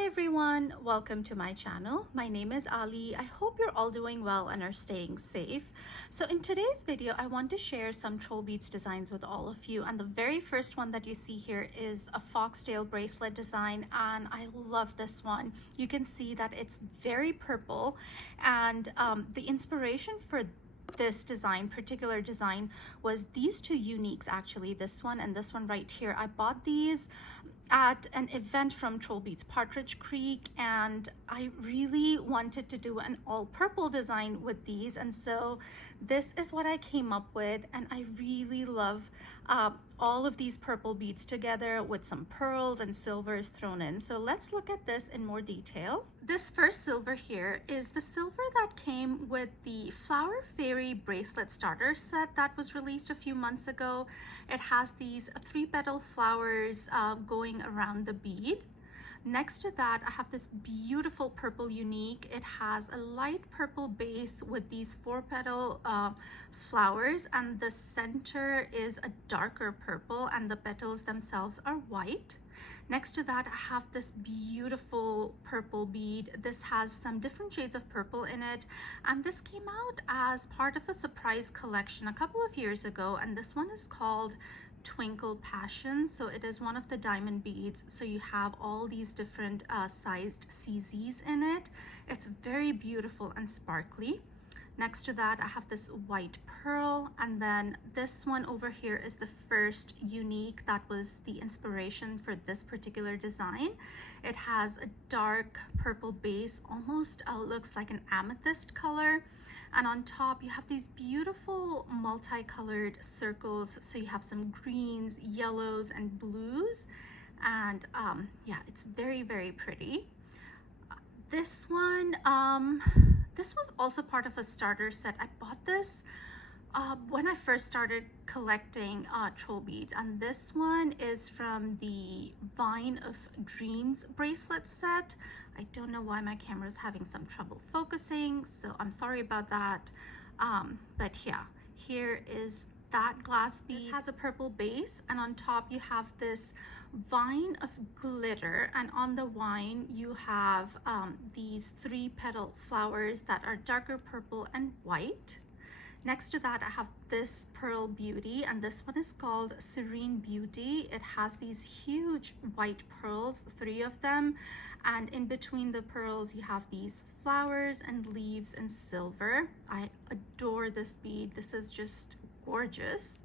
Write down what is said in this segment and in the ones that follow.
Hi everyone, welcome to my channel. My name is Ali. I hope you're all doing well and are staying safe. So in today's video, I want to share some TrollBeads designs with all of you. And the very first one that you see here is a foxtail bracelet design, and I love this one. You can see that it's very purple, and the inspiration for this particular design was these two uniques, actually, this one and this one right here. I bought these at an event from TrollBeads Partridge Creek, and I really wanted to do an all purple design with these, and so this is what I came up with. And I really love all of these purple beads together with some pearls and silvers thrown in. So let's look at this in more detail. This first silver here is the silver that came with the Flower Fairy bracelet starter set that was released a few months ago. It has these 3-petal flowers going around the bead. Next to that, I have this beautiful purple unique. It has a light purple base with these 4-petal flowers, and the center is a darker purple and the petals themselves are white. Next to that, I have this beautiful purple bead. This has some different shades of purple in it, and this came out as part of a surprise collection a couple of years ago, and this one is called Twinkle Passion. So it is one of the diamond beads, so you have all these different sized CZs in it. It's very beautiful and sparkly. Next to that, I have this white pearl, and then this one over here is the first unique that was the inspiration for this particular design. It has a dark purple base, almost looks like an amethyst color, and on top you have these beautiful multicolored circles. So you have some greens, yellows, and blues, and yeah, it's very, very pretty. This one, this was also part of a starter set. I bought this when I first started collecting TrollBeads, and this one is from the Vine of Dreams bracelet set. I don't know why my camera is having some trouble focusing, so I'm sorry about that. But yeah, here is that glass bead. This has a purple base, and on top you have this vine of glitter, and on the vine you have these 3-petal flowers that are darker purple and white. Next to that, I have this pearl beauty, and this one is called Serene Beauty. It has these huge white pearls, 3 of them, and in between the pearls you have these flowers and leaves and silver. I adore this bead. This is just gorgeous.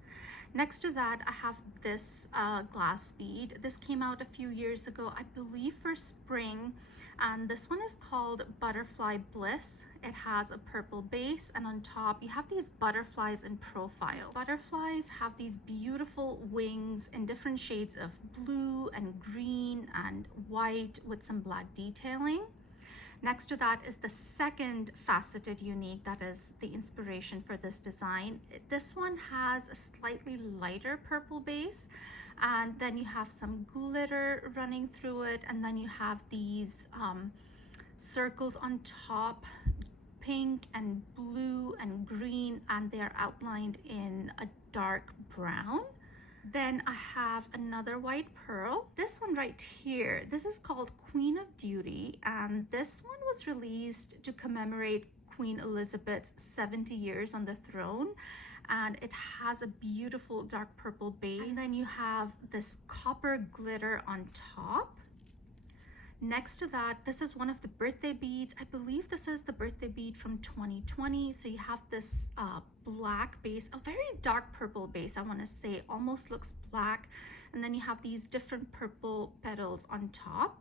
Next to that, I have this glass bead. This came out a few years ago, I believe for spring, and this one is called Butterfly Bliss. It has a purple base, and on top you have these butterflies in profile. Butterflies have these beautiful wings in different shades of blue and green and white with some black detailing. Next to that is the second faceted unique that is the inspiration for this design. This one has a slightly lighter purple base, and then you have some glitter running through it, and then you have these circles on top, pink and blue and green, and they are outlined in a dark brown. Then I have another white pearl. This one right here, this is called Queen of Duty, and this one was released to commemorate Queen Elizabeth's 70 years on the throne, and it has a beautiful dark purple base, and then you have this copper glitter on top. Next to that, this is one of the birthday beads. I believe this is the birthday bead from 2020. So you have this black base, a very dark purple base, I want to say, almost looks black, and then you have these different purple petals on top.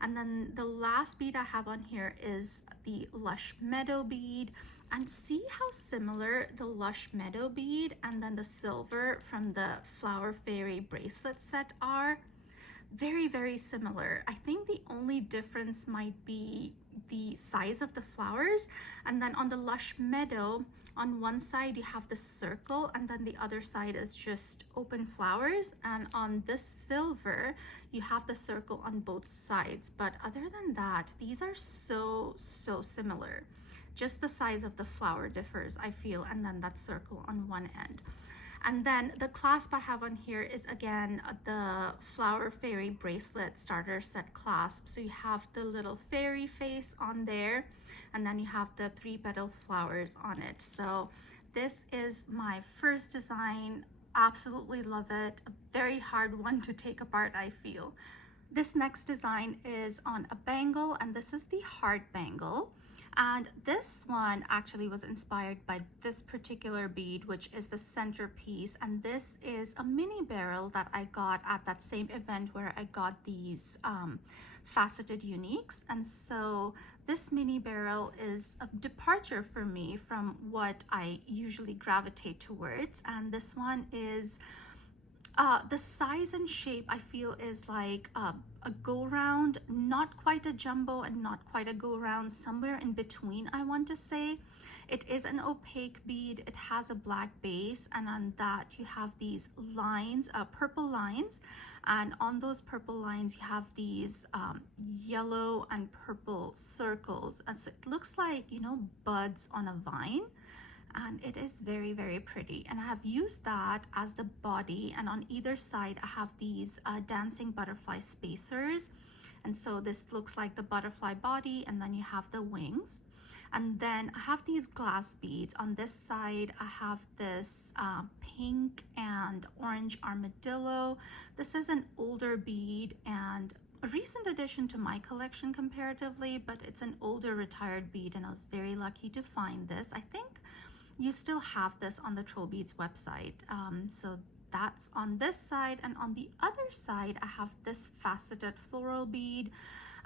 And then the last bead I have on here is the Lush Meadow bead, and see how similar the Lush Meadow bead and then the silver from the Flower Fairy bracelet set are. Very, very similar. I think the only difference might be the size of the flowers, and then on the Lush Meadow, on one side you have the circle, and then the other side is just open flowers, and on this silver you have the circle on both sides. But other than that, these are so similar. Just the size of the flower differs, I feel, and then that circle on one end. And then the clasp I have on here is again the Flower Fairy Bracelet Starter Set clasp. So you have the little fairy face on there, and then you have the 3-petal flowers on it. So this is my first design. Absolutely love it. A very hard one to take apart, I feel. This next design is on a bangle, and this is the heart bangle. And this one actually was inspired by this particular bead, which is the centerpiece. And this is a mini barrel that I got at that same event where I got these faceted uniques. And so this mini barrel is a departure for me from what I usually gravitate towards. And this one is the size and shape I feel is like a go round, not quite a jumbo and not quite a go round, somewhere in between, I want to say. It is an opaque bead. It has a black base, and on that you have these lines, purple lines, and on those purple lines you have these yellow and purple circles, and so it looks like, you know, buds on a vine. And it is very, very pretty. And I have used that as the body, and on either side I have these dancing butterfly spacers. And so this looks like the butterfly body, and then you have the wings. And then I have these glass beads. On this side I have this pink and orange armadillo. This is an older bead and a recent addition to my collection comparatively, but it's an older retired bead, and I was very lucky to find this. I think you still have this on the TrollBeads website. So that's on this side, and on the other side I have this faceted floral bead,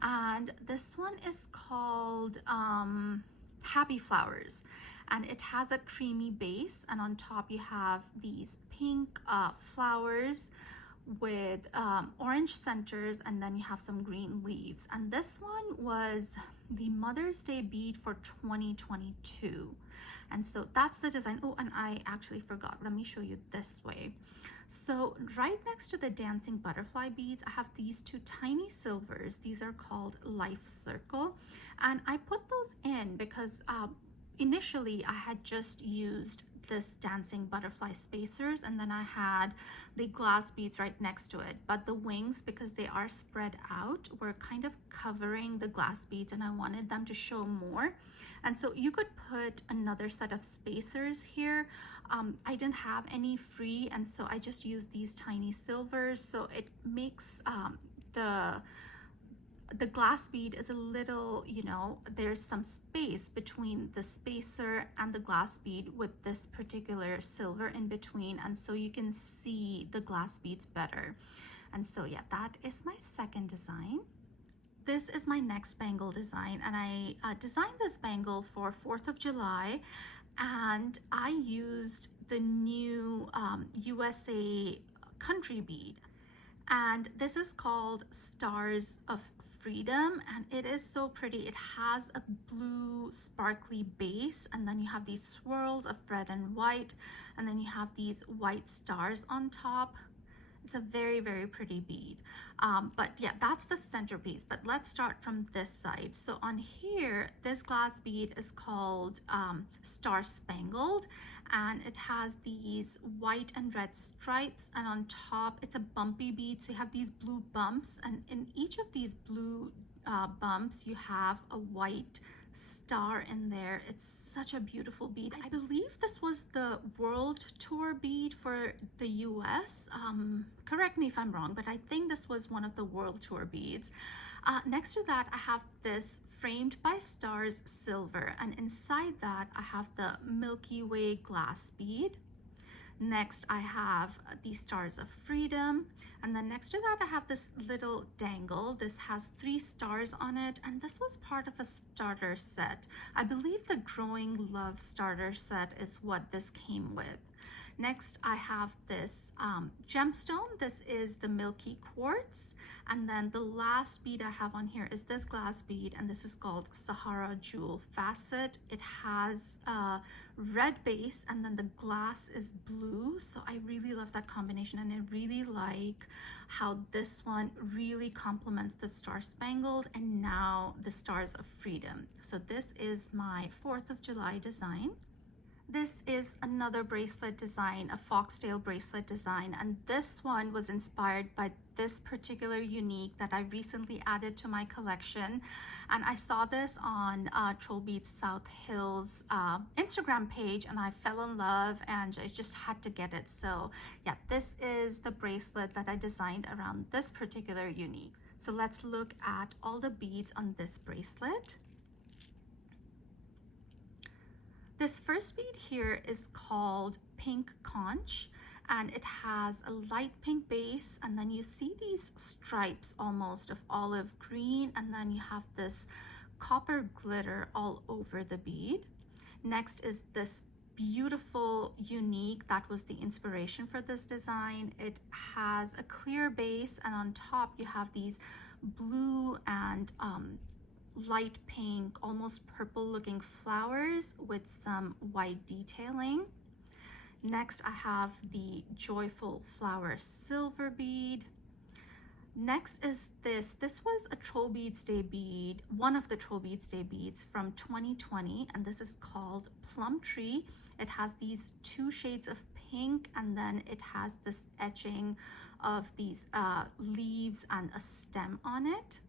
and this one is called Happy Flowers, and it has a creamy base, and on top you have these pink flowers with orange centers, and then you have some green leaves. And this one was the Mother's Day bead for 2022. And so that's the design. Oh, and I actually forgot. Let me show you this way. So right next to the dancing butterfly beads, I have these two tiny silvers. These are called Life Circle. And I put those in because initially I had just used this dancing butterfly spacers, and then I had the glass beads right next to it, but the wings, because they are spread out, were kind of covering the glass beads, and I wanted them to show more. And so you could put another set of spacers here. I didn't have any free, and so I just used these tiny silvers, so it makes the glass bead is a little, you know, there's some space between the spacer and the glass bead with this particular silver in between, and so you can see the glass beads better. And so yeah, that is my second design. This is my next bangle design, and I designed this bangle for 4th of July, and I used the new USA country bead, and this is called Stars of Freedom, and it is so pretty. It has a blue sparkly base, and then you have these swirls of red and white, and then you have these white stars on top. It's a very, very pretty bead. But yeah, that's the centerpiece. But let's start from this side. So on here, this glass bead is called Star Spangled, and it has these white and red stripes, and on top it's a bumpy bead, so you have these blue bumps, and in each of these blue bumps you have a white star in there. It's such a beautiful bead. I believe this was the world tour bead for the US. Correct me if I'm wrong, but I think this was one of the world tour beads. Next to that, I have this Framed by Stars silver, and inside that I have the Milky Way glass bead. Next, I have the Stars of Freedom, and then next to that I have this little dangle. This has 3 stars on it, and this was part of a starter set. I believe the Growing Love starter set is what this came with. Next, I have this gemstone. This is the Milky Quartz. And then the last bead I have on here is this glass bead, and this is called Sahara Jewel Facet. It has a red base, and then the glass is blue. So I really love that combination, and I really like how this one really complements the Star Spangled and now the Stars of Freedom. So this is my 4th of July design. This is another bracelet design, a foxtail bracelet design, and this one was inspired by this particular unique that I recently added to my collection. And I saw this on TrollBeads South Hills Instagram page, and I fell in love and I just had to get it. So yeah, this is the bracelet that I designed around this particular unique. So let's look at all the beads on this bracelet. This first bead here is called Pink Conch, and it has a light pink base, and then you see these stripes almost of olive green, and then you have this copper glitter all over the bead. Next is this beautiful unique that was the inspiration for this design. It has a clear base, and on top you have these blue and light pink, almost purple looking flowers with some white detailing. Next, I have the Joyful Flower silver bead. Next is this. This was a TrollBeads Day bead, one of the TrollBeads Day beads from 2020, and this is called Plum Tree. It has these two shades of pink, and then it has this etching of these leaves and a stem on it.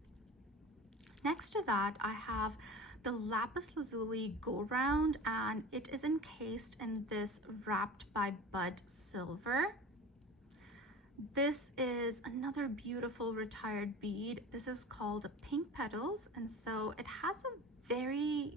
Next to that, I have the lapis lazuli go round, and it is encased in this wrapped by bud silver. This is another beautiful retired bead. This is called Pink Petals, and so it has a very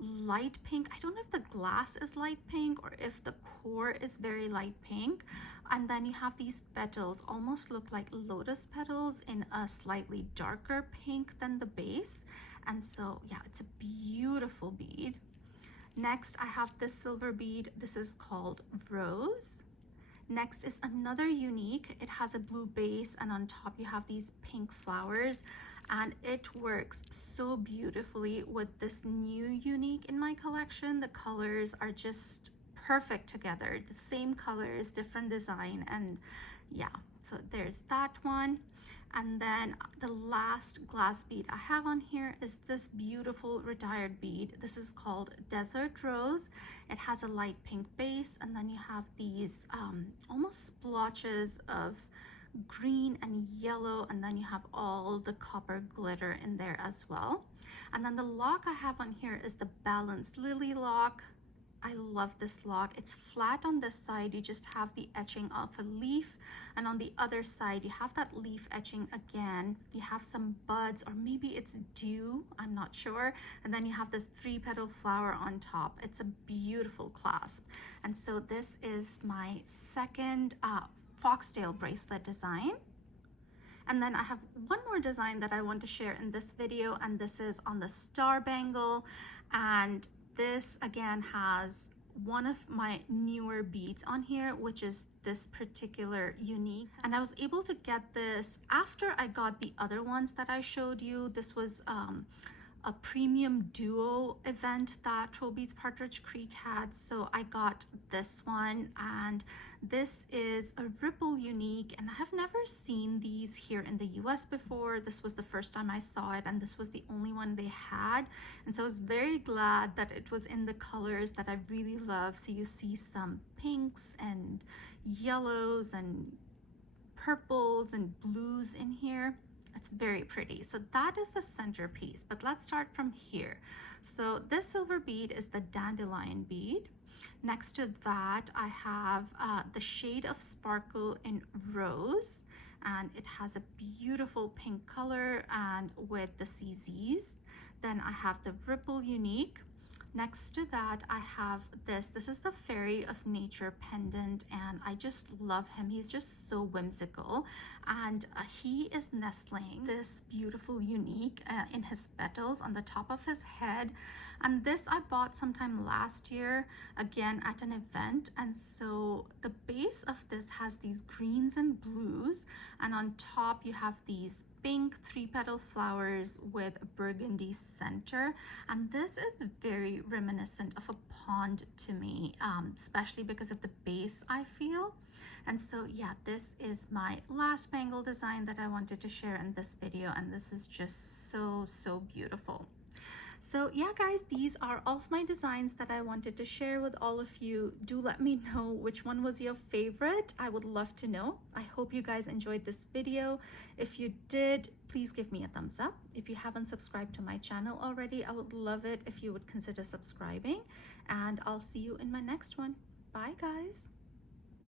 light pink. I don't know if the glass is light pink or if the core is very light pink. And then you have these petals, almost look like lotus petals in a slightly darker pink than the base. And so yeah, it's a beautiful bead. Next, I have this silver bead. This is called Rose. Next is another unique. It has a blue base, and on top you have these pink flowers, and it works so beautifully with this new unique in my collection. The colors are just perfect together, the same colors, different design, and yeah, so there's that one. And then the last glass bead I have on here is this beautiful retired bead. This is called Desert Rose. It has a light pink base, and then you have these almost splotches of green and yellow, and then you have all the copper glitter in there as well. And then the lock I have on here is the Balanced Lily lock. I love this lock. It's flat on this side. You just have the etching of a leaf, and on the other side you have that leaf etching again. You have some buds, or maybe it's dew, I'm not sure, and then you have this 3-petal flower on top. It's a beautiful clasp. And so this is my second foxtail bracelet design. And then I have one more design that I want to share in this video, and this is on the Starbangle. And this again has one of my newer beads on here, which is this particular unique. And I was able to get this after I got the other ones that I showed you. This was a premium duo event that TrollBeads Partridge Creek had, so I got this one, and this is a ripple unique, and I have never seen these here in the US before. This was the first time I saw it, and this was the only one they had, and so I was very glad that it was in the colors that I really love. So you see some pinks and yellows and purples and blues in here. It's very pretty. So that is the centerpiece, but let's start from here. So this silver bead is the dandelion bead. Next to that, I have the shade of sparkle in rose, and it has a beautiful pink color and with the CZs. Then I have the ripple unique. Next to that, I have this. This is the Fairy of Nature pendant, and I just love him. He's just so whimsical, and he is nestling this beautiful unique in his petals on the top of his head. And this I bought sometime last year, again at an event. And so the base of this has these greens and blues, and on top you have these pink 3-petal flowers with a burgundy center. And this is very reminiscent of a pond to me, especially because of the base, I feel. And so yeah, this is my last bangle design that I wanted to share in this video, and this is just so beautiful. So yeah, guys, these are all of my designs that I wanted to share with all of you. Do let me know which one was your favorite. I would love to know. I hope you guys enjoyed this video. If you did, please give me a thumbs up. If you haven't subscribed to my channel already, I would love it if you would consider subscribing, and I'll see you in my next one. Bye, guys.